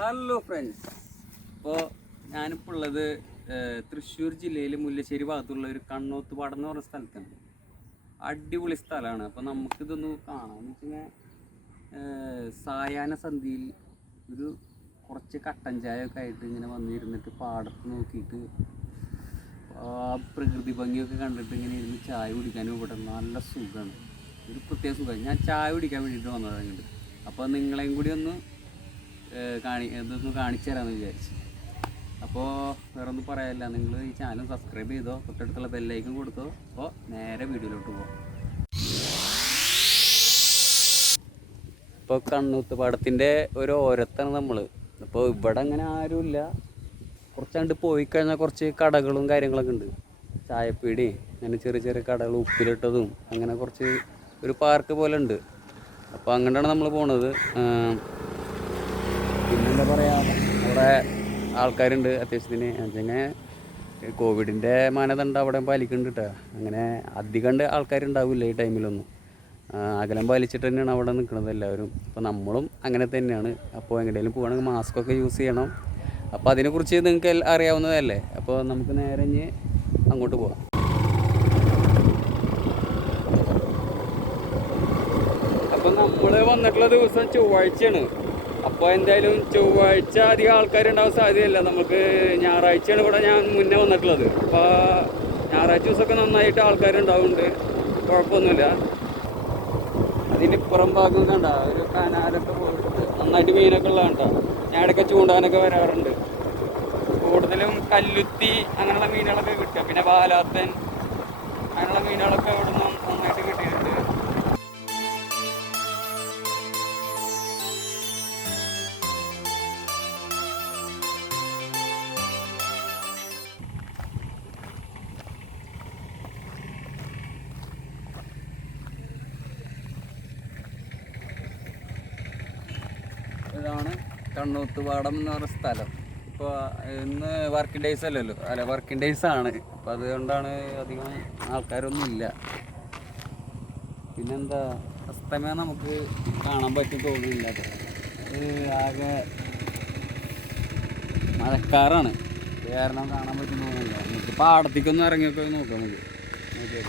Hello friends, ഇപ്പോൾ ഞാനിപ്പോൾ ഉള്ളത് തൃശ്ശൂർ ജില്ലയിൽ മുല്ലശ്ശേരി ഭാഗത്തുള്ള ഒരു കണ്ണോത്തുപാടം എന്ന് പറഞ്ഞ സ്ഥലത്താണ്. അടിപൊളി സ്ഥലമാണ്. അപ്പോൾ നമുക്കിതൊന്ന് കാണാം. എന്ന് വെച്ച് കഴിഞ്ഞാൽ സായാഹ്ന സന്ധ്യയിൽ ഒരു കുറച്ച് കട്ടൻ ചായ ഒക്കെ ആയിട്ട് ഇങ്ങനെ വന്നിരുന്നിട്ട് പാടത്ത് നോക്കിയിട്ട് ആ പ്രകൃതി ഭംഗിയൊക്കെ കണ്ടിട്ട് ഇങ്ങനെ ഇരുന്ന് ചായ കുടിക്കാനും ഇവിടെ നല്ല സുഖമാണ്. ഒരു പ്രത്യേക സുഖമാണ്. ഞാൻ ചായ കുടിക്കാൻ വേണ്ടിയിട്ട് വന്നതാണ്. അപ്പോൾ നിങ്ങളെയും കൂടി ഒന്ന് ഇതൊന്ന് കാണിച്ചു തരാമെന്ന് വിചാരിച്ചു. അപ്പോൾ വേറെ ഒന്നും പറയാനില്ല, നിങ്ങൾ ഈ ചാനൽ സബ്സ്ക്രൈബ് ചെയ്തോ, തൊട്ടടുത്തുള്ള ബെല്ലൈക്കൺ കൊടുത്തോ. അപ്പോൾ നേരെ വീഡിയോയിലോട്ട് പോകാം. ഇപ്പോൾ കണ്ണൂത്തുപാടത്തിൻ്റെ ഒരു ഓരത്താണ് നമ്മൾ. അപ്പോൾ ഇവിടെ അങ്ങനെ ആരുമില്ല. കുറച്ചാണ്ട് പോയി കഴിഞ്ഞാൽ കുറച്ച് കടകളും കാര്യങ്ങളൊക്കെ ഉണ്ട്. ചായപ്പീടി, അങ്ങനെ ചെറിയ ചെറിയ കടകൾ, ഉപ്പിലിട്ടതും, അങ്ങനെ കുറച്ച് ഒരു പാർക്ക് പോലെ ഉണ്ട്. അപ്പോൾ അങ്ങോട്ടാണ് നമ്മൾ പോണത്. പിന്നെന്താ പറയുക, അവിടെ ആൾക്കാരുണ്ട് അത്യാവശ്യത്തിന്. അങ്ങനെ കോവിഡിൻ്റെ മാനദണ്ഡം അവിടെ പാലിക്കുന്നുണ്ട് കേട്ടോ. അങ്ങനെ അധികം ആൾക്കാരുണ്ടാവില്ല ഈ ടൈമിലൊന്നും. അകലം പാലിച്ചിട്ട് തന്നെയാണ് അവിടെ നിൽക്കുന്നത് എല്ലാവരും. അപ്പോൾ നമ്മളും അങ്ങനെ തന്നെയാണ്. അപ്പോൾ എങ്ങനെയും പോകണമെങ്കിൽ മാസ്കൊക്കെ യൂസ് ചെയ്യണം. അപ്പോൾ അതിനെക്കുറിച്ച് നിങ്ങൾക്ക് അറിയാവുന്നതല്ലേ. അപ്പോൾ നമുക്ക് നേരെ ഇനി അങ്ങോട്ട് പോകാം. അപ്പോൾ നമ്മൾ വന്നിട്ടുള്ള ദിവസം ചൊവ്വാഴ്ചയാണ്. അപ്പോൾ എന്തായാലും ചൊവ്വാഴ്ച അധികം ആൾക്കാരുണ്ടാവാൻ സാധ്യതയില്ല. നമുക്ക് ഞായറാഴ്ചയാണ് ഇവിടെ ഞാൻ മുന്നേ വന്നിട്ടുള്ളത്. അപ്പോൾ ഞായറാഴ്ച ദിവസമൊക്കെ നന്നായിട്ട് ആൾക്കാരുണ്ടാവുന്നുണ്ട്, കുഴപ്പമൊന്നുമില്ല. അതിൻ്റെ പുറം ഭാഗം കണ്ട ഒരു കനാലൊക്കെ പോയിട്ട് നന്നായിട്ട് മീനൊക്കെ ഉള്ളതാണ്. ഞാൻ ഇടയ്ക്ക് ചൂണ്ടാനൊക്കെ വരാറുണ്ട്. കൂടുതലും കല്ലുത്തി അങ്ങനെയുള്ള മീനുകളൊക്കെ കിട്ടുക. പിന്നെ ബാലാത്തൻ അങ്ങനെയുള്ള മീനുകളൊക്കെ ഇവിടെ നിന്ന് നന്നായിട്ട് കിട്ടിയിട്ടുണ്ട്. ഇതാണ് കണ്ണൂത്തുപാടം എന്ന് പറഞ്ഞ സ്ഥലം. ഇപ്പോൾ ഇന്ന് വർക്കിംഗ് ഡേയ്സ് അല്ലല്ലോ, അല്ല വർക്കിംഗ് ഡേയ്സ് ആണ്. അപ്പോൾ അതുകൊണ്ടാണ് അധികം ആൾക്കാരൊന്നും ഇല്ല. പിന്നെന്താ, അസ്തമയം നമുക്ക് കാണാൻ പറ്റും തോന്നുന്നില്ല. ആകെ മഴക്കാറാണ്, കാരണം കാണാൻ പറ്റും തോന്നുന്നില്ല. നമുക്ക് പാടത്തേക്കൊന്നും ഇറങ്ങിയൊക്കെ നോക്കാം. നമുക്ക്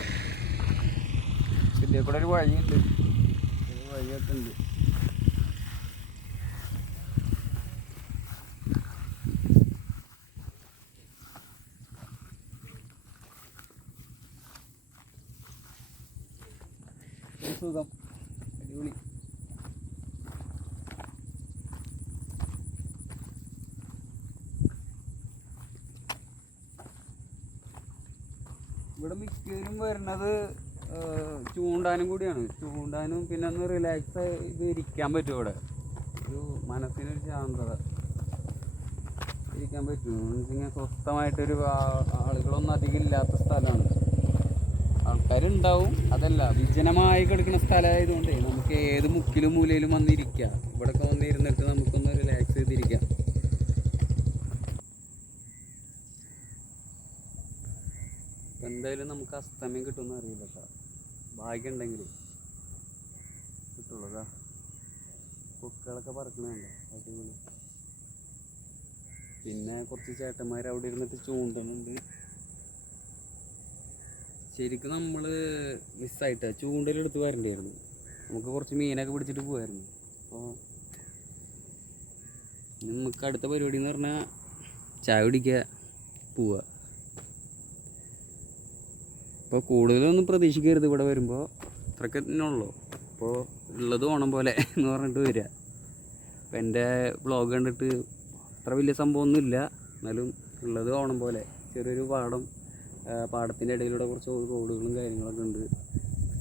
ഇതിൽ കൂടെ ഒരു വഴിയുണ്ട്, വഴിയൊക്കെ ഉണ്ട്. സുഖം, അടിപൊളി. ഇവിടെ മിക്കവരും വരുന്നത് ചൂണ്ടാനും കൂടിയാണ്. ചൂണ്ടാനും പിന്നെ ഒന്ന് റിലാക്സ് ചെയ്ത് ഇരിക്കാൻ പറ്റും. ഇവിടെ ഒരു മനസ്സിനൊരു ശാന്തത ഇരിക്കാൻ പറ്റും. ഇങ്ങനെ സ്വസ്ഥമായിട്ടൊരു ആളുകളൊന്നും അധികം ഇല്ലാത്ത സ്ഥലമാണ്. ആൾക്കാരുണ്ടാവും, അതല്ല വിജനമായി കിടക്കുന്ന സ്ഥലമായതുകൊണ്ട് നമുക്ക് ഏത് മുക്കിലും മൂലയിലും വന്നിരിക്കാം. ഇവിടെയൊക്കെ വന്നിരുന്നിട്ട് നമുക്കൊന്ന് റിലാക്സ് ചെയ്തിരിക്കാം. എന്തായാലും നമുക്ക് അസ്തമയം കിട്ടുമെന്ന് അറിയില്ല കേട്ടോ. ഭാഗ്യം ഉണ്ടെങ്കിൽ കിട്ടുള്ളതാ. കൊക്കുകളൊക്കെ പറക്കണുണ്ട്, അടിപൊളി. പിന്നെ കുറച്ച് ചേട്ടന്മാർ അവിടെ ഇരുന്നിട്ട് ചൂണ്ടനുണ്ട്. ശരിക്കും നമ്മൾ മിസ്സായിട്ടാ ചൂണ്ടലെടുത്ത് വരണ്ടായിരുന്നു. നമുക്ക് കുറച്ച് മീനൊക്കെ പിടിച്ചിട്ട് പോകായിരുന്നു. അപ്പോൾ നമുക്ക് അടുത്ത പരിപാടി എന്ന് പറഞ്ഞാൽ ചായ കുടിക്കുക, പോവുക. അപ്പോൾ കൂടുതലൊന്നും പ്രതീക്ഷിക്കരുത് ഇവിടെ വരുമ്പോൾ, അത്രയ്ക്ക് തന്നെ ഉള്ളൂ. അപ്പോൾ ഉള്ളത് ഓണം പോലെ എന്ന് പറഞ്ഞിട്ട് വരിക. അപ്പോൾ എൻ്റെ വ്ളോഗ് കണ്ടിട്ട് അത്ര വലിയ സംഭവമൊന്നുമില്ല, എന്നാലും ഉള്ളത് ഓണം പോലെ. ചെറിയൊരു പാടത്തിൻ്റെ ഇടയിലൂടെ കുറച്ച് റോഡുകളും കാര്യങ്ങളൊക്കെ ഉണ്ട്,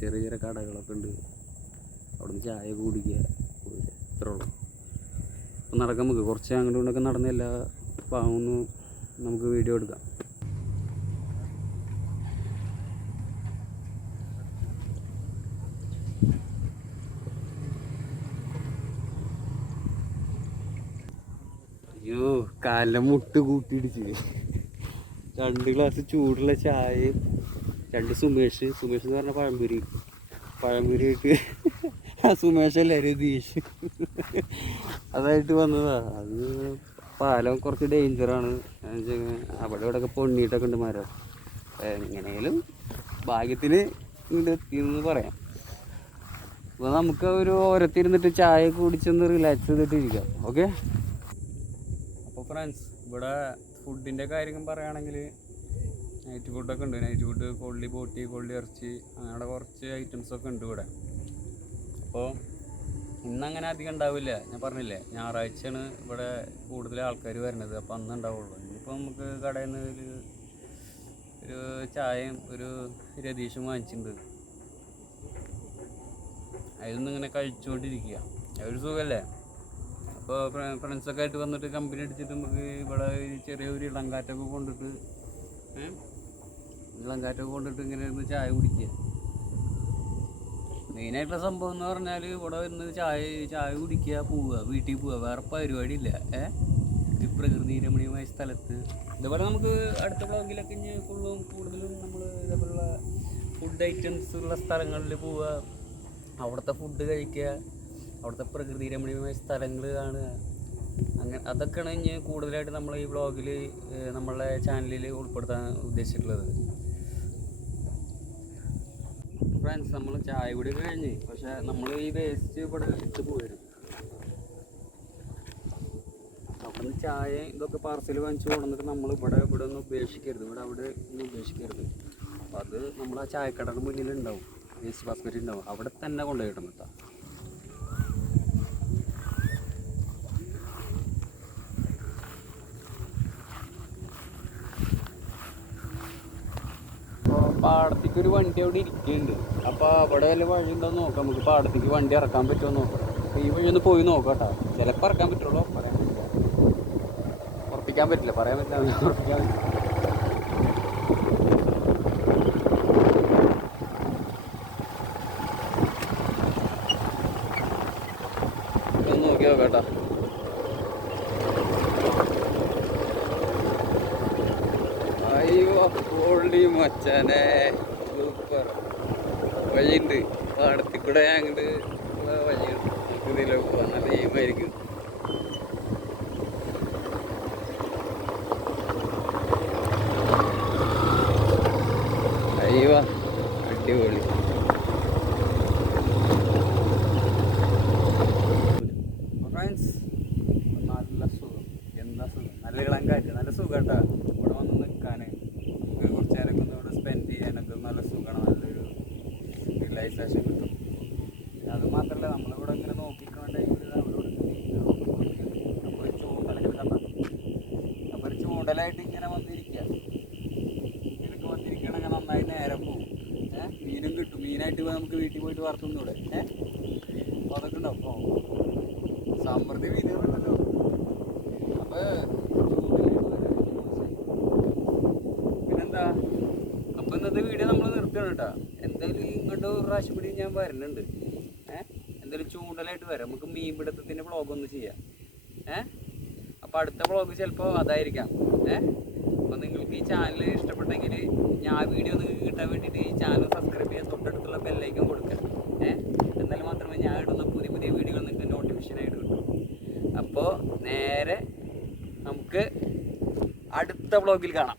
ചെറിയ ചെറിയ കടകളൊക്കെ ഉണ്ട്. അവിടുന്ന് ചായ കുടിക്കുക, ഇത്രേ ഉള്ളൂ. അപ്പോൾ നടക്കാൻ നമുക്ക് കുറച്ച് അങ്ങോട്ടും ഇങ്ങോട്ടൊക്കെ നടന്ന് എല്ലാ ഭാഗമൊന്നും നമുക്ക് വീഡിയോ എടുക്കാം. അയ്യോ, കാലിൻ്റെ മുട്ട് കൂട്ടിയിടിച്ച്. 2 ഗ്ലാസ് ചൂടുള്ള ചായയും 2 സുമേഷ് എന്ന് പറഞ്ഞ പഴംപൊരി ആയിട്ട് സുമേഷല്ലേ രതീഷ് അതായിട്ട് വന്നതാ. അത് പാലം കുറച്ച് ഡേഞ്ചറാണ്. അവിടെ ഇവിടെ ഒക്കെ പൊണ്ണിയിട്ടൊക്കെ ഉണ്ട് മരം. എങ്ങനെയാലും ഭാഗ്യത്തിന് ഇങ്ങോട്ട് എത്തിയെന്ന് പറയാം. അപ്പോൾ നമുക്ക് ഒരു ഓരത്തിരുന്നിട്ട് ചായ കുടിച്ചൊന്ന് റിലാക്സ് ചെയ്തിട്ട് ഇരിക്കാം. ഓക്കെ. അപ്പോൾ ഫ്രണ്ട്സ്, ഇവിടെ ഫുഡിൻ്റെ കാര്യം പറയുകയാണെങ്കിൽ നൈറ്റ് ഫുഡൊക്കെ ഉണ്ട്. നൈറ്റ് ഫുഡ് കൊള്ളി പോട്ടി, കൊള്ളി ഇറച്ചി, അങ്ങനെ കുറച്ച് ഐറ്റംസൊക്കെ ഉണ്ട് ഇവിടെ. അപ്പോൾ ഇന്നങ്ങനെ അധികം ഉണ്ടാവില്ല. ഞാൻ പറഞ്ഞില്ലേ, ഞായറാഴ്ചയാണ് ഇവിടെ കൂടുതൽ ആൾക്കാർ വരുന്നത്. അപ്പോൾ അന്ന് ഉണ്ടാവുള്ളൂ. ഇനിയിപ്പോൾ നമുക്ക് കടയിൽ നിന്ന് ഒരു ചായയും ഒരു രതീഷും വാങ്ങിച്ചിട്ടുണ്ട്. അതൊന്നും ഇങ്ങനെ കഴിച്ചുകൊണ്ടിരിക്കുക. ഒരു സുഖമല്ലേ. അപ്പോൾ ഫ്രണ്ട്സൊക്കെ ആയിട്ട് വന്നിട്ട് കമ്പനി അടിച്ചിട്ട് നമുക്ക് ഇവിടെ ചെറിയൊരു ഇളങ്കാറ്റൊക്കെ കൊണ്ടിട്ട് ഇങ്ങനെ ഇരുന്ന് ചായ കുടിക്കുക. മെയിനായിട്ടുള്ള സംഭവം എന്ന് പറഞ്ഞാൽ ഇവിടെ വരുന്നത് ചായ കുടിക്കുക, പോവുക, വീട്ടിൽ പോവുക, വേറെ പരിപാടിയില്ല. ഈ പ്രകൃതി രമണീയമായ സ്ഥലത്ത് ഇതേപോലെ നമുക്ക് അടുത്ത ബ്ലോഗിലൊക്കെ ഇനി കൂടുതലും നമ്മൾ ഇതേപോലുള്ള ഫുഡ് ഐറ്റംസ് ഉള്ള സ്ഥലങ്ങളിൽ പോവുക, അവിടുത്തെ ഫുഡ് കഴിക്കുക, അവിടുത്തെ പ്രകൃതി രമണീയമായ സ്ഥലങ്ങൾ കാണുക. അങ്ങനെ അതൊക്കെയാണ് ഇനി കൂടുതലായിട്ട് നമ്മൾ ഈ വ്ളോഗിൽ നമ്മളെ ചാനലിൽ ഉൾപ്പെടുത്താൻ ഉദ്ദേശിച്ചിട്ടുള്ളത്. ഫ്രണ്ട്സ്, നമ്മൾ ചായ കൂടി കഴിഞ്ഞ്, പക്ഷെ നമ്മൾ ഈ വേസ്റ്റ് ഇവിടെ ഇട്ട് പോയിരുന്നു. അപ്പം ചായ ഇതൊക്കെ പാർസൽ വാങ്ങിച്ച് കൊണ്ടുവന്നിട്ട് നമ്മൾ ഇവിടെ ഒന്നും ഉപേക്ഷിക്കരുത്. അവിടെ ഒന്നും ഉപേക്ഷിക്കരുത്. അപ്പം അത് നമ്മൾ ആ ചായക്കടയുടെ മുന്നിലുണ്ടാവും, വേസ്റ്റ് ബാസ്ക്കറ്റ് ഉണ്ടാവും. അവിടെ തന്നെ കൊണ്ടുപോയിടണം കേട്ടോ. പാടത്തേക്ക് ഒരു വണ്ടി അവിടെ ഇരിക്കുന്നുണ്ട്. അപ്പോൾ അവിടെ വല്ല വഴി ഉണ്ടോ നോക്കാം. നമുക്ക് പാടത്തേക്ക് വണ്ടി ഇറക്കാൻ പറ്റുമോ നോക്കാം. അപ്പോൾ ഈ വഴി ഒന്ന് പോയി നോക്കാം കേട്ടോ. ചിലപ്പോൾ ഇറക്കാൻ പറ്റുള്ളൂ, പറയാൻ പറ്റില്ല. ഉറപ്പിക്കാൻ പറ്റില്ല, പറയാൻ പറ്റില്ല, ഉറപ്പിക്കാൻ പറ്റില്ല. ഒന്ന് നോക്കി നോക്കാം കേട്ടോ. അയ്യോ പൊള്ളി മച്ചാനെ, സൂപ്പർ വഴിയുണ്ട്. പാടത്തിൽ കൂടെ അങ്ങോട്ട് വഴിയുണ്ട്. ഇതിലൊക്കെ പോകാൻ നല്ല എയിമായിരിക്കും. അയ്യോ അടിപൊളി. ഫ്രണ്ട്സ്, നല്ല സുഖം. എന്താ സുഖം, നല്ല ഇളം കാറ്റ്, നല്ല സുഖം കേട്ടോ. ഇവിടെ വന്ന് നിൽക്കാൻ നമുക്ക് കുറച്ച് നേരമൊക്കെ ഒന്ന് ഇവിടെ സ്പെൻഡ് ചെയ്യാനൊക്കെ നല്ല സുഖമാണ്. നല്ലൊരു റിലാക്സേഷൻ കിട്ടും. അത് മാത്രമല്ല, നമ്മളിവിടെ ഇങ്ങനെ നോക്കിക്കൊണ്ടെങ്കിൽ അപ്പോൾ ഒരു ചൂണ്ടലൊക്കെ കണ്ട, അപ്പോൾ ഒരു ചൂണ്ടലായിട്ട് ഇങ്ങനെ വന്നിരിക്കുക. ഇതിലൊക്കെ വന്നിരിക്കുകയാണെങ്കിൽ നന്നായി നേരം പോകും. മീനും കിട്ടും. മീനായിട്ട് നമുക്ക് വീട്ടിൽ പോയിട്ട് വറുത്തുന്നൂടെ. അപ്പോൾ അതൊക്കെ ഉണ്ടാവും. സമൃദ്ധി മീനുകളുണ്ടല്ലോ. അപ്പോൾ പിന്നെന്താ, അപ്പോൾ ഇന്നത്തെ വീഡിയോ നമ്മൾ നിർത്തുകയാണ് കേട്ടോ. എന്തായാലും ഇങ്ങോട്ട് ഒരു പ്രാവശ്യം കൂടി ഞാൻ വരുന്നുണ്ട്. എന്തായാലും ചൂണ്ടലായിട്ട് വരാം. നമുക്ക് മീൻപിടുത്തത്തിൻ്റെ വ്ളോഗൊന്ന് ചെയ്യാം. അപ്പോൾ അടുത്ത വ്ളോഗ് ചിലപ്പോൾ അതായിരിക്കാം. അപ്പോൾ നിങ്ങൾക്ക് ഈ ചാനൽ ഇഷ്ടപ്പെട്ടെങ്കിൽ ഞാൻ ആ വീഡിയോ നിങ്ങൾക്ക് കിട്ടാൻ വേണ്ടിയിട്ട് ഈ ചാനൽ സബ്സ്ക്രൈബ് ചെയ്യാൻ തൊട്ടടുത്തുള്ള ബെല്ലൈക്കൺ കൊടുക്കുക. എന്നാൽ മാത്രമേ ഞാൻ ഇടുന്ന പുതിയ പുതിയ വീഡിയോകൾ നിങ്ങൾക്ക് നോട്ടിഫിക്കേഷനായിട്ട് കിട്ടും. അപ്പോൾ നേരെ നമുക്ക് അടുത്ത വ്ളോഗിൽ കാണാം.